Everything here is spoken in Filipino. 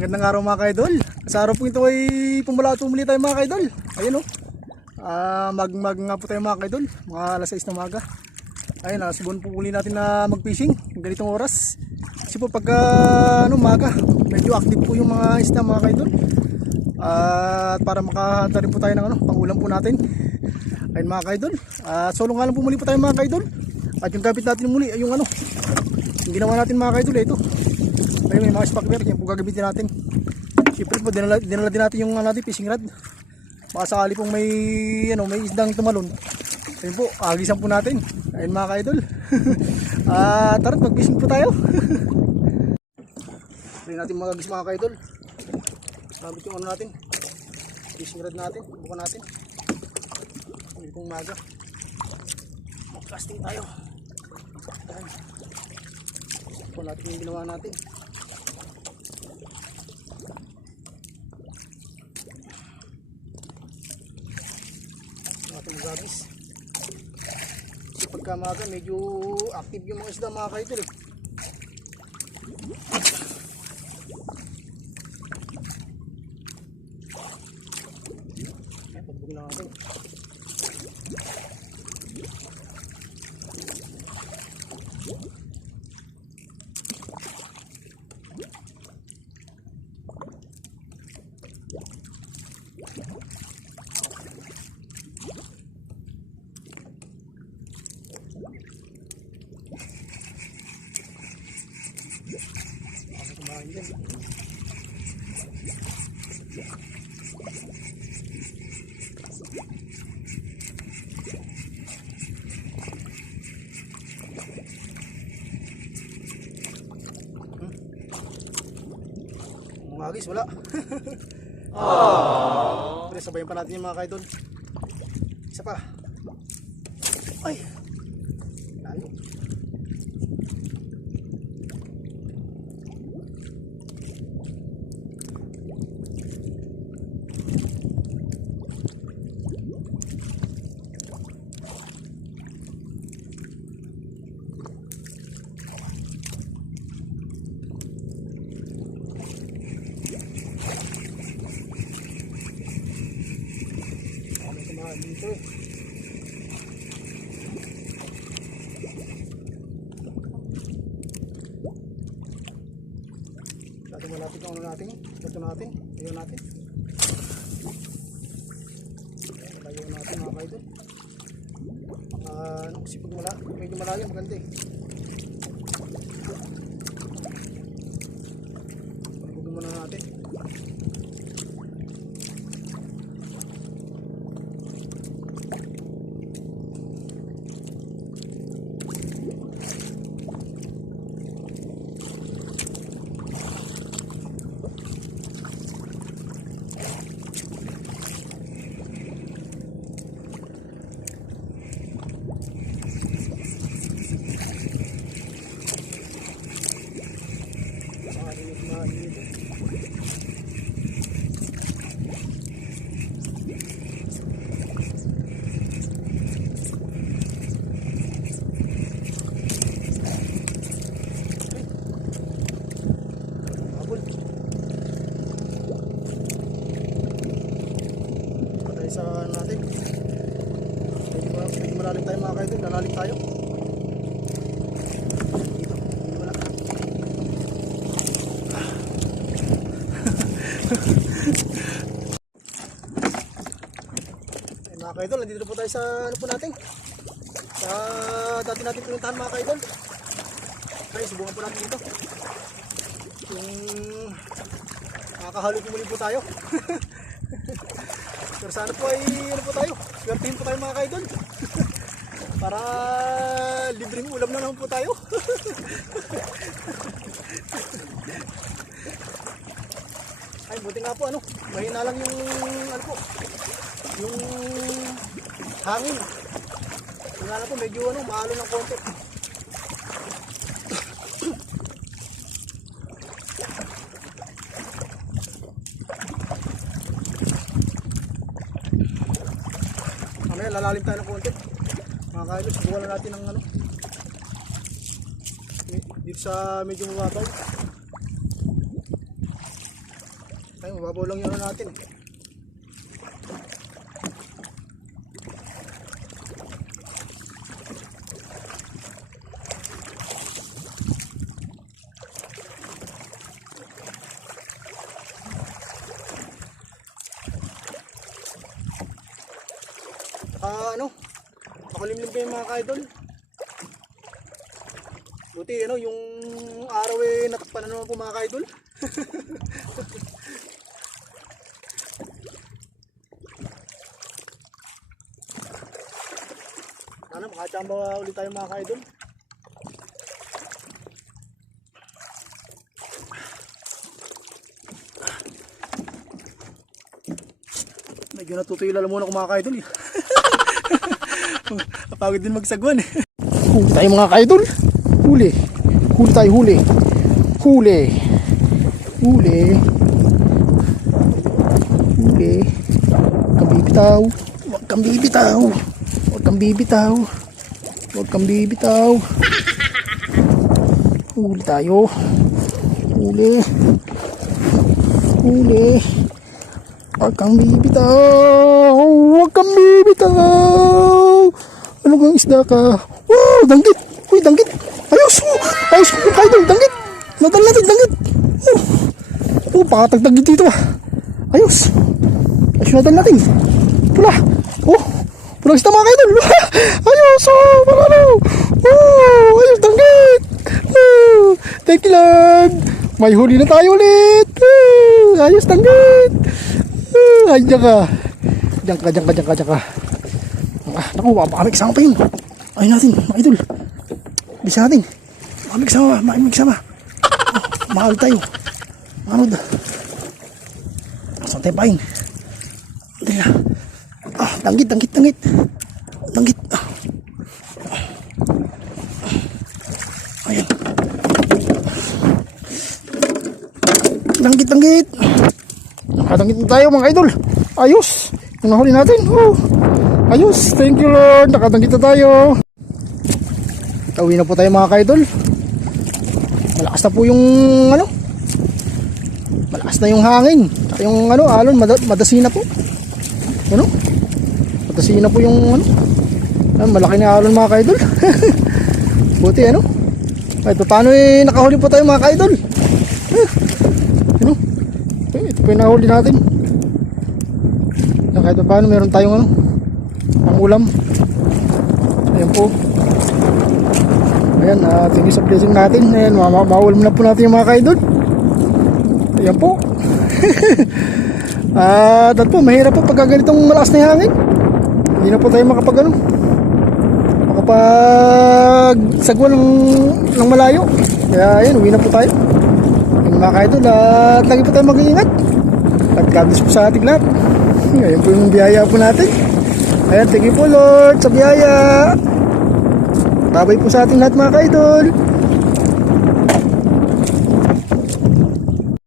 Magandang araw mga kaidol. Sa araw po ito ay pumula at pumuli tayo mga kaidol. Ayun o. Mag nga po tayo mga kaidol. Mga alas 6 na umaga. Ayun, subukan po muli natin na mag-fishing. Ganitong oras. Kasi po pagka umaga, medyo active po yung mga isda mga kaidol. At para makahanda rin po tayo ng pangulam po natin. Ayun mga kaidol. Solo nga lang po muli po tayo mga kaidol. At yung gamit natin muli ay yung yung ginawa natin mga kaidol ito. Ayun, may mga spakwer, yan po gagamitin natin. Siyempre po, dinala din natin yung natin, fishing rod. Baka sakali pong may isdang tumalon. Ayun po, agisan po natin. Ayun mga kaidol. Tara, mag-fishing po tayo. Ayun natin mga agis mga kaidol. Gamit yung natin, fishing rod natin, bukan natin. Ayun pong maga. Mag-casting tayo. Ayun. Po natin yung ginawa natin. Magagis. Kasi pagka maga medyo active yung mga isda mga kaidol Ayan, pagbugin lang natin. Magis, wala. Pero sabayan pa natin yung mga kaidol. Isa pa. Ay. Layo. Dito dati malapit ang natin ito natin ayaw natin mga kaidol kasi pag medyo malayo maganda pagbugan muna natin. Sa natin medyo malalim tayo mga kaidol, lalalim tayo mga kaidol, nandito po tayo sa po natin sa dati natin pinuntahan mga kaidol. Ay, subukan po natin dito yung nakakahalo po muli po tayo. Pero sana po ay po tayo, swertihin po tayo mga kaidol. Para libreng ulam na naman po tayo. Ay, buti nga po mahina lang yung yung hangin. Yung nga po medyo maalo ng konti. Lalalim tayo ng konti mga kaidol, subukan na natin ng dito sa medyo mababaw. Ay, mababaw lang yun natin. Ano? Makulimlim kayo mga ka-idol. Buti ano, yung araw natakpan na naman po mga ka-idol. Sana makachamba ulit tayo mga ka-idol. Medyo natutuyula muna ako mga ka-idol. Napagod din magsagwan. Huli tayo mga ka-idol. Huli. Huli tayo, huli. Huli. Huli. Huli. Huwag kang bibitaw. Huwag kang bibitaw. Huwag kang bibitaw. Huwag kang bibitaw. Huli tayo. Huli. Huli. Huwag kang bibitaw. Huwag kang bibitaw. Ano kang isda ka? Wow, danggit. Uy, danggit. Ayos. Ayos mga ka-idol, danggit. Nadal natin, danggit. Pakatagtag dito ah. Ayos. Ayos nadal natin. Pula. Pulang isda mga ka-idol. Ayos. Palalo. Ayos, danggit. Thank you Lord. May huli na tayo ulit. Ayos, danggit. Ay, diyan ka. Diyan ka. Naku, makamiksama pa yun. Ayun natin, mga idol. Bisa natin. Makamiksama. Mahal tayo. Manod. Saan tayo pahin? Dali na. Danggit. Danggit. Ayan. Danggit. Nakadanggit na tayo mga idol. Ayos. Yung nahuli natin. Ayos. Thank you Lord. Nakadanggit na tayo. Uwi na po tayo mga ka-idol. Malakas na po yung malakas na yung hangin. Yung alon madasi na po. Madasi na po yung malaki na alon mga ka-idol. Buti Ay, paano nakahuli po tayo mga ka-idol. Ito po yung nahuli natin. Kahit paano meron tayong pang ulam. Ayan po. Ayan, thank you sa blessing natin. Ayan, maulam na po natin yung mga ka-idol. Ayan po. At po, mahirap po pagka ganitong malakas na hangin. Hindi na po tayo makapagsagwa ng malayo. Kaya ayan, uwi na po tayo. Ayan mga ka-idol, at lagi po tayo mag-iingat. At God bless po sa ating lahat. Ayan po yung biyaya po natin. Ayan, thank you po Lord sa biyaya. Babay po sa ating lahat mga ka-idol.